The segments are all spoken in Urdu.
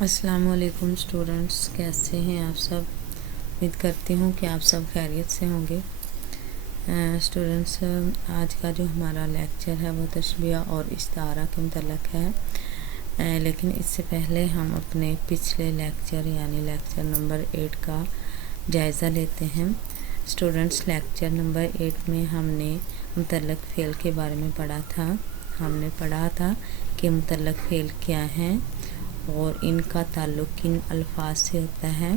السلام علیکم اسٹوڈنٹس، کیسے ہیں آپ سب؟ امید کرتی ہوں کہ آپ سب خیریت سے ہوں گے۔ اسٹوڈنٹس، آج کا جو ہمارا لیکچر ہے وہ تشبیہ اور استعارہ کے متعلق ہے، لیکن اس سے پہلے ہم اپنے پچھلے لیکچر یعنی لیکچر نمبر 8 کا جائزہ لیتے ہیں۔ اسٹوڈنٹس، لیکچر نمبر 8 میں ہم نے متعلق فعل کے بارے میں پڑھا تھا۔ ہم نے پڑھا تھا کہ متعلق فعل کیا ہیں اور ان کا تعلق کن الفاظ سے ہوتا ہے،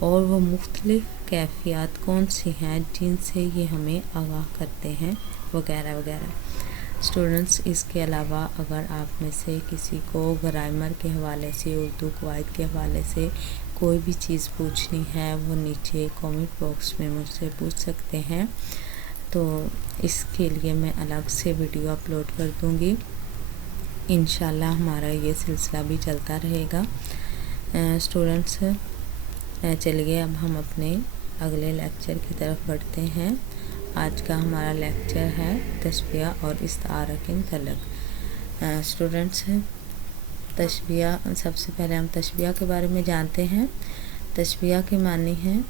اور وہ مختلف کیفیات کون سی ہیں جن سے یہ ہمیں آگاہ کرتے ہیں، وغیرہ وغیرہ۔ اسٹوڈنٹس، اس کے علاوہ اگر آپ میں سے کسی کو گرامر کے حوالے سے، اردو قواعد کے حوالے سے کوئی بھی چیز پوچھنی ہے، وہ نیچے کامنٹ باکس میں مجھ سے پوچھ سکتے ہیں، تو اس کے لیے میں الگ سے ویڈیو اپلوڈ کر دوں گی۔ انشاءاللہ ہمارا یہ سلسلہ بھی چلتا رہے گا۔ اسٹوڈنٹس، چلیے اب ہم اپنے اگلے لیکچر کی طرف بڑھتے ہیں۔ آج کا ہمارا لیکچر ہے تشبیہ اور استعارہ کے متعلق۔ اسٹوڈنٹس، تشبیہ، سب سے پہلے ہم تشبیہ کے بارے میں جانتے ہیں۔ تشبیہ کے معنی ہیں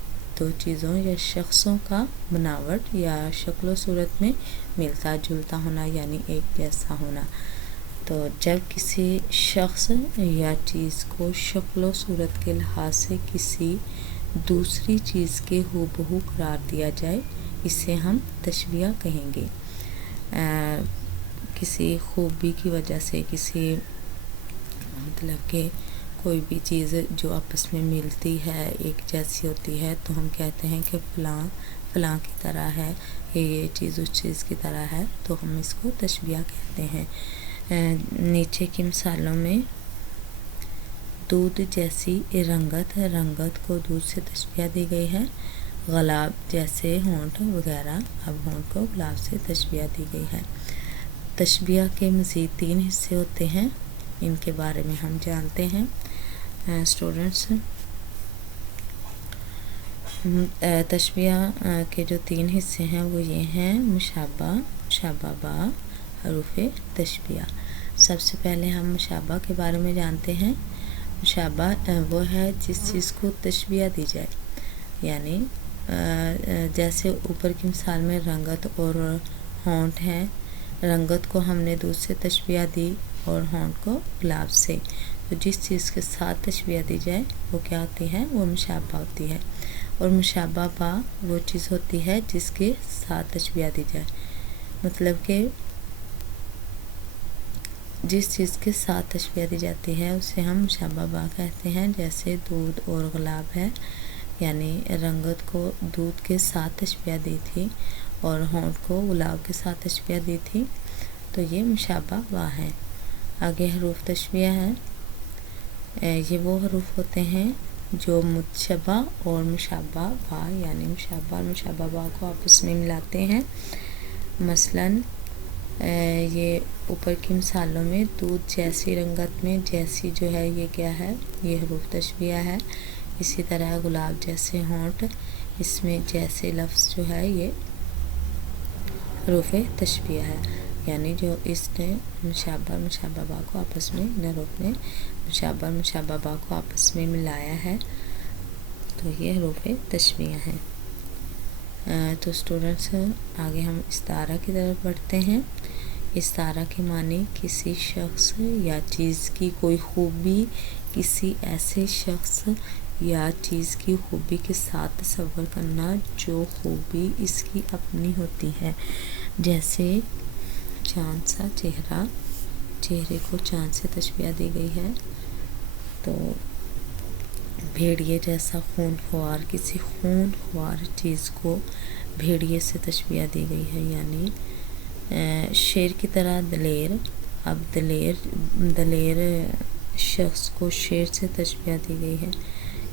دو چیزوں یا شخصوں کا بناوٹ یا شکل و صورت میں ملتا جلتا ہونا، یعنی ایک جیسا ہونا۔ تو جب کسی شخص یا چیز کو شکل و صورت کے لحاظ سے کسی دوسری چیز کے ہو بہو قرار دیا جائے، اسے ہم تشبیہ کہیں گے۔ کسی خوبی کی وجہ سے، کسی مطلب کہ کوئی بھی چیز جو آپس میں ملتی ہے، ایک جیسی ہوتی ہے، تو ہم کہتے ہیں کہ فلاں فلاں کی طرح ہے، یہ چیز اس چیز کی طرح ہے، تو ہم اس کو تشبیہ کہتے ہیں۔ نیچے کی مثالوں میں دودھ جیسی رنگت کو دودھ سے تشبیہ دی گئی ہے۔ گلاب جیسے ہونٹ وغیرہ، اب ہونٹ کو گلاب سے تشبیہ دی گئی ہے۔ تشبیہ کے مزید 3 حصے ہوتے ہیں، ان کے بارے میں ہم جانتے ہیں۔ اسٹوڈنٹس، تشبیہ کے جو 3 حصے ہیں وہ یہ ہیں: مشابہ، مشابہ با، حروف تشبیہ۔ سب سے پہلے ہم مشابہ کے بارے میں جانتے ہیں۔ مشابہ وہ ہے جس چیز کو تشبیہ دی جائے، یعنی جیسے اوپر کی مثال میں رنگت اور ہونٹ ہیں۔ رنگت کو ہم نے دودھ سے تشبیہ دی اور ہونٹ کو گلاب سے، تو جس چیز کے ساتھ تشبیہ دی جائے وہ کیا ہوتی ہے؟ وہ مشابہ ہوتی ہے۔ اور مشابہ با وہ چیز ہوتی ہے جس کے ساتھ تشبیہ دی جائے، مطلب کہ جس چیز کے ساتھ تشبیہ دی جاتی ہے اسے ہم مشابہ با کہتے ہیں۔ جیسے دودھ اور گلاب ہے، یعنی رنگت کو دودھ کے ساتھ تشبیہ دی تھی اور ہونٹ کو گلاب کے ساتھ تشبیہ دی تھی، تو یہ مشابہ با ہے۔ آگے حروف تشبیہ ہے۔ یہ وہ حروف ہوتے ہیں جو متشابہ اور مشابہ با، یعنی مشابہ اور مشابہ با کو آپس میں ملاتے ہیں۔ مثلاً یہ اوپر کی مثالوں میں دودھ جیسی رنگت میں جیسی جو ہے یہ کیا ہے؟ یہ حروف تشبیہ ہے۔ اسی طرح گلاب جیسے ہونٹ، اس میں جیسے لفظ جو ہے یہ حروف تشبیہ ہے، یعنی جو اس نے مشابہ اور مشابہ با کو آپس میں، ان حروف نے مشابہ اور مشابہ با کو آپس میں ملایا ہے، تو یہ حروف تشبیہ ہیں۔ تو اسٹوڈنٹس، آگے ہم استعارہ کی طرف بڑھتے ہیں۔ استعارہ کے معنی کسی شخص یا چیز کی کوئی خوبی کسی ایسے شخص یا چیز کی خوبی کے ساتھ تصور کرنا جو خوبی اس کی اپنی ہوتی ہے۔ جیسے چاند سا چہرہ، چہرے کو چاند سے تشبیہ دی گئی ہے۔ تو بھیڑیے جیسا خون خوار، کسی خون خوار چیز کو بھیڑیے سے تشبیہ دی گئی ہے، یعنی شیر کی طرح دلیر، اب دلیر شخص کو شیر سے تشبیہ دی گئی ہے۔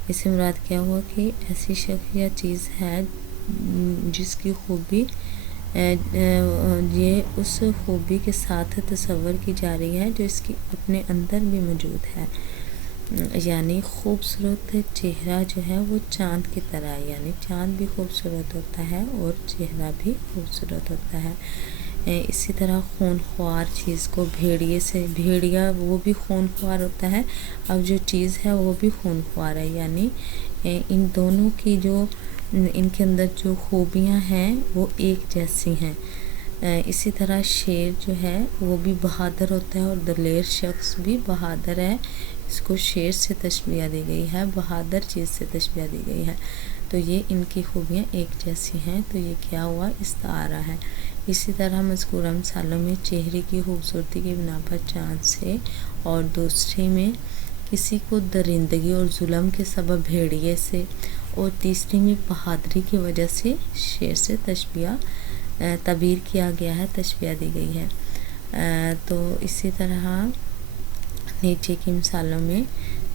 اس سے مراد کیا ہوا کہ ایسی شخص یا چیز ہے جس کی خوبی یہ اس خوبی کے ساتھ تصور کی جا رہی ہے جو اس کی اپنے اندر بھی موجود ہے، یعنی خوبصورت چہرہ جو ہے وہ چاند کی طرح ہے، یعنی چاند بھی خوبصورت ہوتا ہے اور چہرہ بھی خوبصورت ہوتا ہے۔ اسی طرح خون خوار چیز کو بھیڑیا وہ بھی خون خوار ہوتا ہے، اب جو چیز ہے وہ بھی خون خوار ہے، یعنی ان دونوں کی جو ان کے اندر جو خوبیاں ہیں وہ ایک جیسی ہیں۔ اسی طرح شیر جو ہے وہ بھی بہادر ہوتا ہے اور دلیر شخص بھی بہادر ہے، اس کو شیر سے تشبیہ دی گئی ہے، بہادر چیز سے تشبیہ دی گئی ہے، تو یہ ان کی خوبیاں ایک جیسی ہیں، تو یہ کیا ہوا؟ استعارہ ہے۔ اسی طرح مذکورہ مثالوں میں چہرے کی خوبصورتی کی بنا پر چاند سے، اور دوسری میں کسی کو درندگی اور ظلم کے سبب بھیڑیے سے، اور تیسری میں بہادری کی وجہ سے شیر سے تعبیر کیا گیا ہے، تشبیہ دی گئی ہے۔ تو اسی طرح نیچے کی مثالوں میں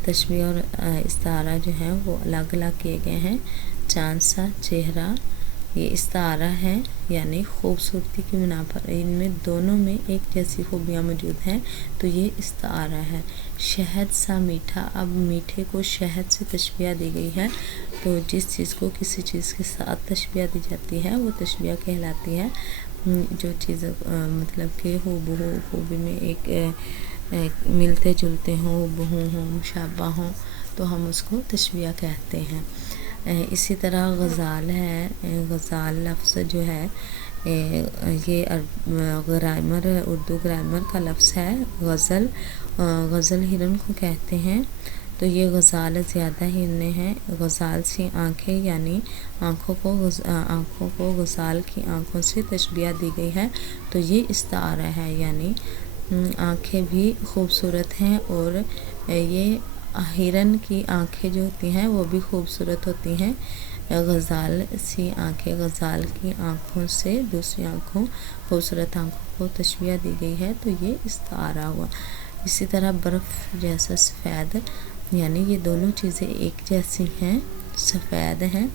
تشبیہ اور استعارہ جو ہیں وہ الگ الگ کیے گئے ہیں۔ چاند سا چہرہ یہ استعارہ ہے، یعنی خوبصورتی کی بنا پر ان میں دونوں میں ایک جیسی خوبیاں موجود ہیں، تو یہ استعارہ ہے۔ شہد سا میٹھا، اب میٹھے کو شہد سے تشبیہ دی گئی ہے، تو جس چیز کو کسی چیز کے ساتھ تشبیہ دی جاتی ہے وہ تشبیہ کہلاتی ہے۔ جو چیز مطلب کہ ہو بہو خوبی میں ایک ملتے جلتے ہوں، بہو ہوں، مشابہ ہوں، تو ہم اس کو تشبیہ کہتے ہیں۔ اسی طرح غزال ہے، غزال لفظ جو ہے یہ گرامر اردو گرامر کا لفظ ہے۔ غزل ہرن کو کہتے ہیں، تو یہ غزال زیادہ ہرنیں ہیں، غزال سی آنکھیں، یعنی آنکھوں کو غزال کی آنکھوں سے تشبیہ دی گئی ہے، تو یہ استعارہ ہے، یعنی آنکھیں بھی خوبصورت ہیں، اور یہ ہرن کی آنکھیں جو ہوتی ہیں وہ بھی خوبصورت ہوتی ہیں۔ غزال سی آنکھیں، غزال کی آنکھوں سے دوسری خوبصورت آنکھوں کو تشبیہ دی گئی ہے، تو یہ استعارہ ہوا۔ اسی طرح برف جیسا سفید، یعنی یہ دونوں چیزیں ایک جیسی ہیں، سفید ہیں،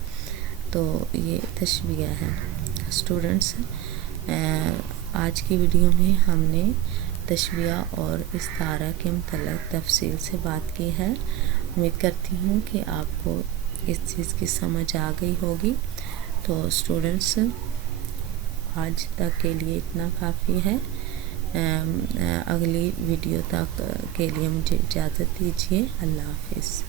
تو یہ تشبیہ ہے۔ اسٹوڈنٹس، آج کی ویڈیو میں ہم نے تشبیہ اور استعارہ کے متعلق تفصیل سے بات کی ہے۔ امید کرتی ہوں کہ آپ کو اس چیز کی سمجھ آ گئی ہوگی۔ تو اسٹوڈنٹس، آج تک کے لیے اتنا کافی ہے۔ اگلی ویڈیو تک کے لیے مجھے اجازت دیجیے۔ اللہ حافظ۔